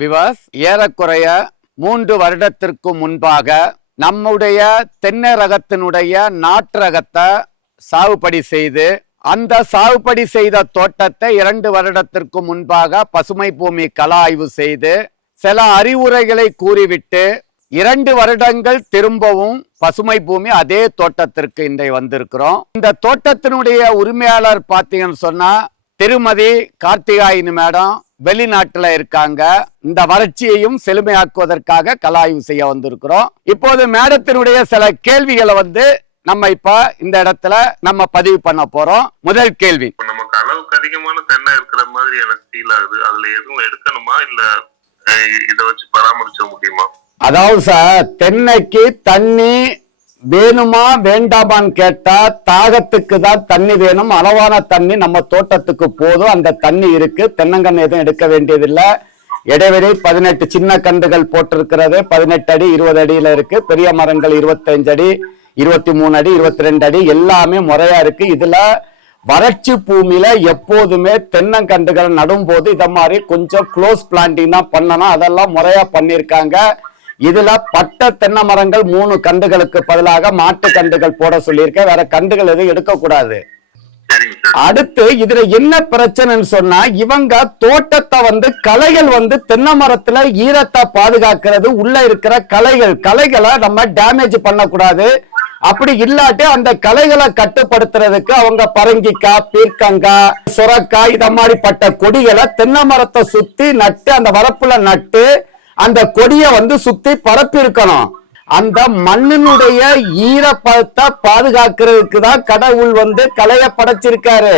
விவாஸ் ஏறக்குறைய 3 வருடத்திற்கு முன்பாக நம்முடைய தென்னை ரகத்தினுடைய நாட்டு ரகத்தை சாகுபடி செய்து அந்த சாகுபடி செய்த தோட்டத்தை 2 வருடத்திற்கு முன்பாக பசுமை பூமி கள ஆய்வு செய்து சில அறிவுரைகளை கூறிவிட்டு 2 வருடங்கள் திரும்பவும் பசுமை பூமி அதே தோட்டத்திற்கு இன்றை வந்திருக்கிறோம். இந்த தோட்டத்தினுடைய உரிமையாளர் பார்த்தீங்கன்னு சொன்னா திருமதி கார்த்திகாயினி மேடம் வெளிநாட்டுல இருக்காங்க. இந்த வறட்சியையும் செழுமையாக்குவதற்காக கலாய்வு செய்ய வந்திருக்கிறோம். இப்போது மேடத்தினுடைய சில கேள்விகளை நம்ம இப்ப இந்த இடத்துல நம்ம பதிவு பண்ண போறோம். முதல் கேள்வி, நமக்கு அளவுக்கு அதிகமான தென்னை இருக்கிற மாதிரி எனக்கு ஃபீல் ஆகுது. அதுல எதுவும் எடுக்கணுமா இல்ல இதை வச்சு பராமரிச்ச முடியுமா? அதாவது சார், தென்னைக்கு தண்ணி வேணுமா வேண்டாமான்னு கேட்டா தாகத்துக்கு தான் தண்ணி வேணும். அளவான தண்ணி நம்ம தோட்டத்துக்கு போதும், அந்த தண்ணி இருக்கு. தென்னங்கன்று எதுவும் எடுக்க வேண்டியதில்லை. இடைவெளி 18 சின்ன கன்றுகள் போட்டிருக்கிறது. 18 அடி 20 அடியில இருக்கு. பெரிய மரங்கள் 25 அடி 23 அடி 22 அடி எல்லாமே முறையா இருக்கு. இதுல வறட்சி பூமியில எப்போதுமே தென்னங்கன்றுகள் நடும் போது இத மாதிரி கொஞ்சம் க்ளோஸ் பிளான்டிங் தான் பண்ணணும். அதெல்லாம் முறையா பண்ணிருக்காங்க. இதுல பட்ட தென்னை மரங்கள் 3 கன்றுகளுக்கு பதிலாக மாட்டு கன்றுகள் போட சொல்லியிருக்க. வேற கன்றுகள் எதுவும் எடுக்கக்கூடாது. அடுத்து இதுல என்ன பிரச்சனைன்னு சொன்னா, இவங்க தோட்டத்தை களைகள் தென்னை மரத்துல ஈரத்தை பாதுகாக்கிறது. உள்ள இருக்கிற களைகளை நம்ம டேமேஜ் பண்ணக்கூடாது. அப்படி இல்லாட்டி அந்த களைகளை கட்டுப்படுத்துறதுக்கு அவங்க பரங்கிக்காய், பீர்க்கங்காய், சுரக்காய் இத மாதிரி பட்ட கொடிகளை தென்னை மரத்தை சுத்தி நட்டு அந்த வரப்புல நட்டு அந்த கொடியை சுத்தி பரப்பி இருக்கணும். அந்த மண்ணினுடைய ஈரப்பதத்தை பாதுகாக்கிறதுக்கு தான் கடவுள் களைய படைச்சிருக்காரு.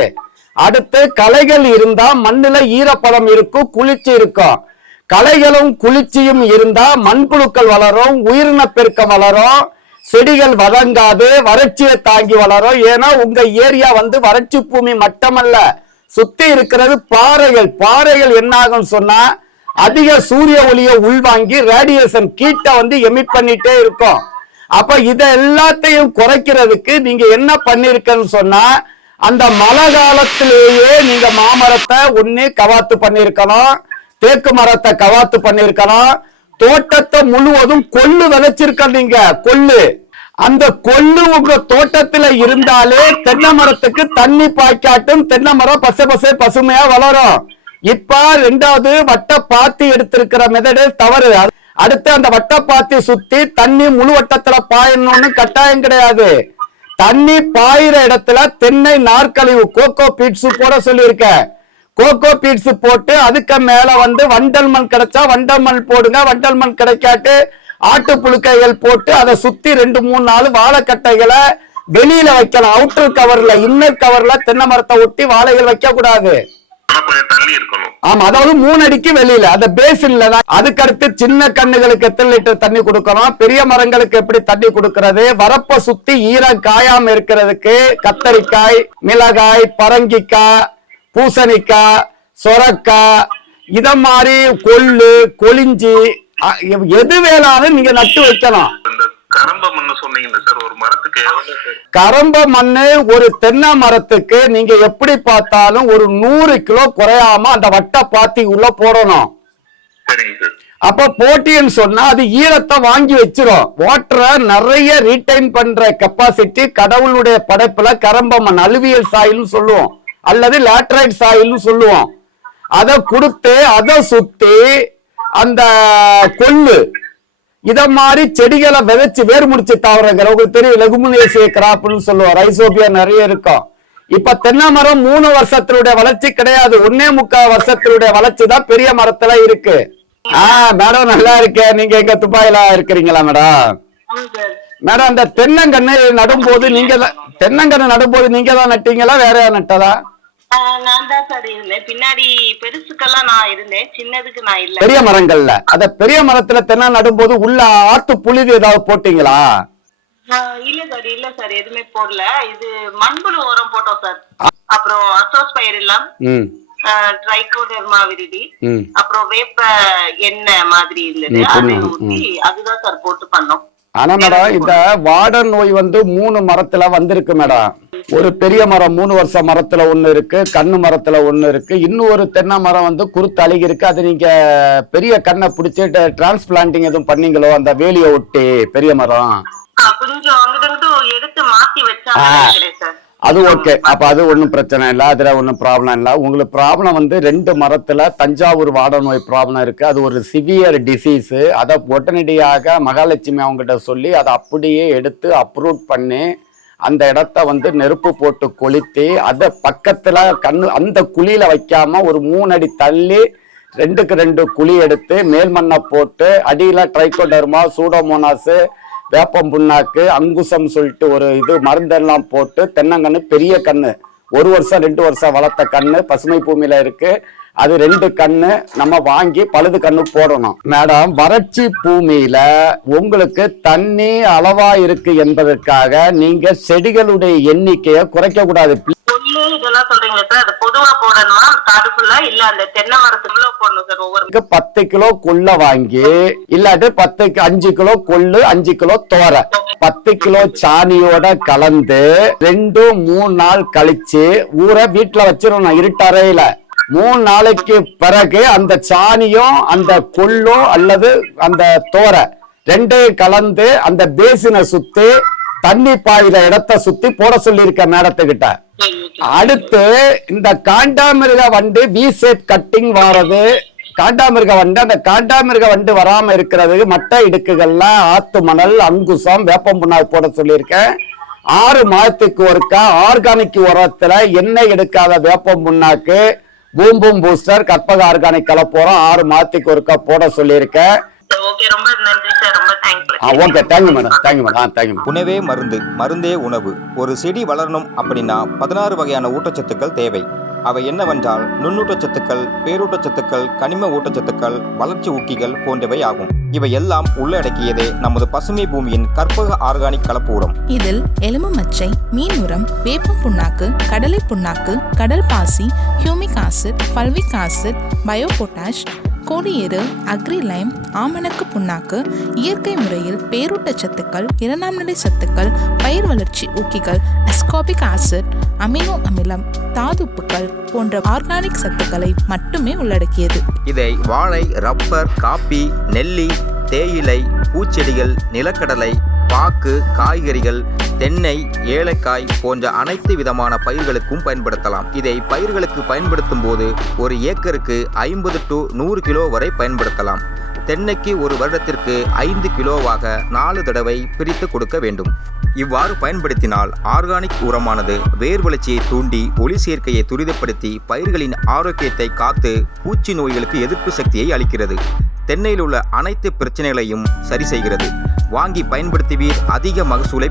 அடுத்து களைகள் இருந்தா மண்ணுல ஈரப்பதம் இருக்கும், குளிர்ச்சி இருக்கும். களைகளும் குளிர்ச்சியும் இருந்தா மண்புழுக்கள் வளரும், உயிரின பெருக்கம் வளரும், செடிகள் வதங்காது, வறட்சியை தாங்கி வளரும். ஏன்னா உங்க ஏரியா வறட்சி பூமி மட்டுமல்ல, சுத்தி இருக்கிறது பாறைகள் என்ன ஆகும் சொன்னா அதிக சூரிய ஒளியை உள்வாங்கி ரேடியேஷன் கீட்டை எமிட் பண்ணிட்டே இருக்கும். அப்ப இத எல்லாத்தையும் குறைக்கிறதுக்கு நீங்க என்ன பண்ணிருக்கன்னு சொன்னா, அந்த மழை காலத்திலேயே நீங்க மாமரத்தை ஒண்ணு கவாத்து பண்ணிருக்கணும், தேக்கு மரத்தை கவாத்து பண்ணிருக்கணும். தோட்டத்தை முழுவதும் கொள்ளு விதைச்சிருக்க. நீங்க அந்த கொள்ளு உங்க தோட்டத்துல இருந்தாலே தென்னை மரத்துக்கு தண்ணி பாய்க்காட்டும், தென்னை மரம் பசுமையா வளரும். இப்ப 2வது வட்ட பாத்தி எடுத்திருக்கிற மெதடு தவறு. அடுத்து அந்த வட்ட பாத்தி சுத்தி தண்ணி முழு வட்டத்துல பாயணும்னு கட்டாயம் கிடையாது. தண்ணி பாயிற இடத்துல தென்னை நாற்கழிவு கோகோ பீட்ஸ் போட சொல்லியிருக்க. கோகோ பீட்ஸ் போட்டு அதுக்கு மேல வண்டல் மண் கிடைச்சா வண்டல் மண் போடுங்க. வண்டல் மண் கிடைக்காட்டு ஆட்டு புழுக்கைகள் போட்டு அதை சுத்தி 2-3 நாள் வாழைக்கட்டைகளை வெளியில வைக்கலாம். அவுட்டர் கவர்ல, இன்னர் கவர்ல தென்னை மரத்தை ஒட்டி வாழைகள் வைக்க கூடாது. ஆமா, அதாவது 3 அடிக்கு வெளியில அந்த பேசின்ல. அதுக்கடுத்து சின்ன கண்ணுகளுக்கு எத்தனை லிட்டர் தண்ணி கொடுக்கணும், பெரிய மரங்களுக்கு எப்படி தண்ணி கொடுக்கறது, வரப்ப சுத்தி ஈரம் காயாம இருக்கிறதுக்கு கத்தரிக்காய், மிளகாய், பரங்கிக்காய், பூசணிக்காய், சொரக்காய் இத மாதிரி கொள்ளு, கொளிஞ்சி எது வேணாலும் நீங்க நட்டு வைக்கலாம். கரம்ப மண்ணு ஒரு தென்னை மரத்துக்கு நீங்க எப்படி பார்த்தாலும் ஒரு 100 கிலோ குறையாம அந்த வட்ட பாத்தி உள்ள போடணும். அப்ப போட்டின்னு சொன்னா அது ஈரத்தை வாங்கி வச்சிரும். வாட்டரை நிறைய ரீடைன் பண்ற கெப்பாசிட்டி கடவுளுடைய படைப்புல கரம்ப மண், அலுவியல் சாயில்னு சொல்லுவோம், அல்லது லேட்டரைட் சாயில்னு சொல்லுவோம். அதை கொடுத்து அதை சுத்தி அந்த கொள்ளு இத மாதிரி செடிகளை விதைச்சு வேர் முடிச்சு தாவரங்கள் உங்களுக்கு தெரியும், லெகுமினேசிய கிராப்னு சொல்லுவோம், ரைசோபியா நிறைய இருக்கும். இப்ப தென்னை மரம் 3 வருஷத்தினுடைய வளர்ச்சி கிடையாது, 1.25 வருஷத்தினுடைய வளர்ச்சி தான் பெரிய மரத்துல இருக்கு. மேடம் நல்லா இருக்கு. நீங்க எங்க துபாயில இருக்கிறீங்களா மேடம்? மேடம், அந்த தென்னங்கன்று நடும்போது நீங்க தான் நட்டீங்களா வேற நட்டதா? நான் தான் சார் இருந்தேன். பின்னாடி பெருசுக்கெல்லாம் நான் இருந்தேன், சின்னதுக்கு நான் இல்ல. பெரிய மரங்கள்ல அந்த பெரிய மரத்துல தென்னை நடும்போது உள்ள ஆட்டு புழுதி ஏதாவது போட்டீங்களா? இல்ல சார் எதுவுமே போடல. இது மண்புழு உரம் போட்டோம் சார். அப்புறம் அசோஸ்பைரில்லம், ட்ரைகோடெர்மா விரிடி, அப்புறம் வேப்ப எண்ணெய் மாதிரி இருந்தது, அதை ஊற்றி அதுதான் சார் போட்டு பண்ணோம். ஆனா மேடம் இந்த வாட நோய் வந்து 3 மரத்துல வந்திருக்கு மேடம். ஒரு பெரிய மரம் 3 வருஷ மரத்துல ஒண்ணு இருக்கு, கண்ணு மரத்துல ஒண்ணு இருக்கு, இன்னும் ஒரு தென்னை மரம் வந்து குருத்து அழுகி இருக்கு. அது நீங்க பெரிய கண்ணை பிடிச்சிட்டு டிரான்ஸ்பிளான்டிங் எதுவும் பண்ணீங்களோ அந்த வேலியை ஒட்டி பெரிய மரம்? கொஞ்சம் அங்கிட்டு எடுத்து மாத்தி வச்சா சார். அது ஓகே, அப்ப அது ஒன்றும் பிரச்சனை இல்லை, அதுல ஒன்றும் ப்ராப்ளம் இல்லை. உங்களுக்கு ப்ராப்ளம் வந்து 2 மரத்துல தஞ்சாவூர் வாட நோய் ப்ராப்ளம் இருக்கு. அது ஒரு சிவியர் டிசீஸ். அதை உடனடியாக மகாலட்சுமி அவங்ககிட்ட சொல்லி அதை அப்படியே எடுத்து அப்ரூவ் பண்ணி அந்த இடத்த வந்து நெருப்பு போட்டு கொளுத்தி அதை பக்கத்துல அந்த குழியில வைக்காம ஒரு 3 அடி தள்ளி 2க்கு 2 குழி எடுத்து மேல் மண்ணை போட்டு அடியில ட்ரைகோடர்மா, சூடோமோனாஸ், வேப்பம் புண்ணாக்கு, அங்குசம் சொல்லிட்டு ஒரு இது மருந்தெல்லாம் போட்டு தென்னங்கன்று பெரிய கண்ணு 1 வருஷம் 2 வருஷம் வளர்த்த கண்ணு பசுமை பூமியில இருக்கு. அது 2 கண்ணு நம்ம வாங்கி பழுது கண்ணு போடணும் மேடம். வறட்சி பூமியில உங்களுக்கு தண்ணி அளவா இருக்கு என்பதற்காக நீங்க செடிகளுடைய எண்ணிக்கையை குறைக்க கூடாது. இதெல்லாம் சொல்றீங்க சார், அது பொதுவா போடணுமா காடுக்குள்ள இல்ல அந்த தென்னை மரத்துக்குள்ள போடணும் சார்? ஒவ்வொரு 10 கிலோ கொள்ள வாங்கி இல்லாட்டி 5 கிலோ கொள்ளு, 5 கிலோ தோரை, 10 கிலோ சாணியோட கலந்து 2-3 நாள் கழிச்சு ஊற வீட்டுல வச்சிடணும் இருட்டறையில. 3 நாளைக்கு பிறகு அந்த சாணியும் அந்த கொள்ளும் அல்லது அந்த தோரை 2 கலந்து அந்த பேசினை சுத்தி தண்ணி பாயிற இடத்த சுத்தி போட சொல்லியிருக்க மேடத்துக்கிட்ட. அடுத்து இந்த காண்டாமிருக வண்டு வி ஷேப் கட்டிங் வாரது, காண்டாமிருக வண்டு, அந்த காண்டாமிருக வண்டு வராம இருக்கிறது மட்டை இடுக்குகள்ல ஆத்து மணல், அங்குசம், வேப்பம் புண்ணாக்கு போட சொல்லியிருக்கேன். 6 மாதத்துக்கு ஒருக்கா ஆர்கானிக் உரத்துல எண்ணெய் எடுக்காத வேப்பம் புண்ணாக்கு, பூம்பும் பூஸ்டர், கற்பக ஆர்கானிக் கலப்போரம் 6 மாதத்துக்கு ஒருக்கா போட சொல்லியிருக்கேன். உணவே மருந்து, மருந்தே உணவு. ஒரு செடி வளரணும் அப்படின்னா 16 வகையான ஊட்டச்சத்துக்கள் தேவை. அவை என்னவென்றால் நுண்ணூட்டச்சத்துக்கள், பேரூட்டச்சத்துக்கள், கனிம ஊட்டச்சத்துக்கள், வளர்ச்சி ஊக்கிகள் போன்றவை ஆகும். இவை எல்லாம் உள்ளடக்கியதே நமது பசுமை பூமியின் கற்பக ஆர்கானிக் கலப்பூரம். இதில் எலும்பு மச்சை, மீன் உரம், வேப்பம் புண்ணாக்கு, கடலை புண்ணாக்கு, கடல் பாசி, humic acid, fulvic acid, bio potash, கோடியேறு, அக்ரிலைம், ஆமணக்கு புண்ணாக்கு, இயற்கை முறையில் பேரூட்டச்சத்துக்கள், 2ஆம் நிலை சத்துக்கள், பயிர் வளர்ச்சி ஊக்கிகள், அஸ்கார்பிக் ஆசிட், அமினோ அமிலம், தாதுப்புக்கள் போன்ற ஆர்கானிக் சத்துக்களை மட்டுமே உள்ளடக்கியது. இதை வாழை, ரப்பர், காப்பி, நெல்லி, தேயிலை, பூச்செடிகள், நிலக்கடலை, பாக்கு, காய்கறிகள், தென்னை, ஏலக்காய் போன்ற அனைத்து விதமான பயிர்களுக்கும் பயன்படுத்தலாம். இதை பயிர்களுக்கு பயன்படுத்தும் போது 1 ஏக்கருக்கு 50 to 100 கிலோ வரை பயன்படுத்தலாம். தென்னைக்கு 1 வருடத்திற்கு 5 கிலோவாக 4 தடவை பிரித்து கொடுக்க வேண்டும். இவ்வாறு பயன்படுத்தினால் ஆர்கானிக் உரமானது வேர் வளர்ச்சியை தூண்டி ஒளி சேர்க்கையை துரிதப்படுத்தி பயிர்களின் ஆரோக்கியத்தை காத்து பூச்சி நோய்களுக்கு எதிர்ப்பு சக்தியை அளிக்கிறது. தென்னையில் உள்ள அனைத்து பிரச்சனைகளையும் சரி செய்கிறது. வாங்கி பயன்படுத்துவீர், அதிக மகசூலை